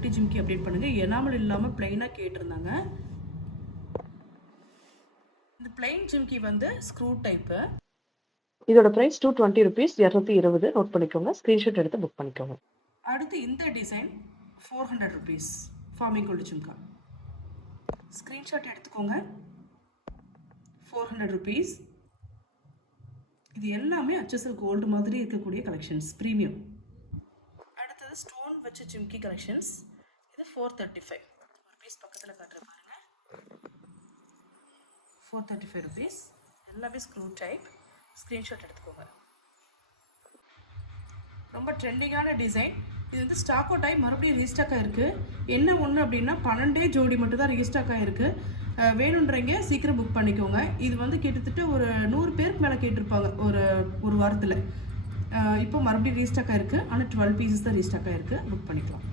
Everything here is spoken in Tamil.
குட்டி ஜிம்கி அப்டேட் பண்ணுங்கள். எனாமல் இல்லாமல் பிளைனாக கேட்டிருந்தாங்க. இந்த பிளைன் ஜிம்கி வந்து ஸ்க்ரூ டைப்பு. இதோட பிரைஸ் 220 rupees, 220 நோட் பண்ணிக்கோங்க. ஸ்க்ரீன்ஷாட் எடுத்து புக் பண்ணிக்கோங்க. அடுத்து இந்த design 400 rupees forming gold jhumka. Screenshot எடுத்துக்கோங்க. 400 rupees. இது எல்லாமே HSL கோல்டு மாதிரி இருக்கக்கூடிய கலெக்ஷன்ஸ், ப்ரீமியம். அடுத்தது ஸ்டோன் வச்ச ஜிம்கி கலெக்ஷன்ஸ். இது 435 ஒரு பீஸ் பக்கத்தில் காட்டுற பாருங்க. 435 rupees. எல்லாமே ஸ்க்ரூ டைப். ஸ்க்ரீன்ஷாட் எடுத்துக்கோங்க. ரொம்ப ட்ரெண்டிங்கான டிசைன். இது வந்து ஸ்டாக் அவுட் ஆகி மறுபடியும் ரீஸ்டாக் ஆகிருக்கு. என்ன ஒன்று அப்படின்னா 12 ஜோடி மட்டும் தான் ரீஸ்டாக் ஆகிருக்கு. வேணுன்றீங்க சீக்கிரம் புக் பண்ணிக்கோங்க. இது வந்து கிட்டத்தட்ட ஒரு 100 பேருக்கு மேலே கேட்டிருப்பாங்க ஒரு வாரத்தில். இப்போ மறுபடியும் ரீஸ்டாக் ஆகிருக்கு. ஆனால் 12 பீசஸ் தான் ரீஸ்டாக் ஆகிருக்கு. புக் பண்ணிக்கலாம்.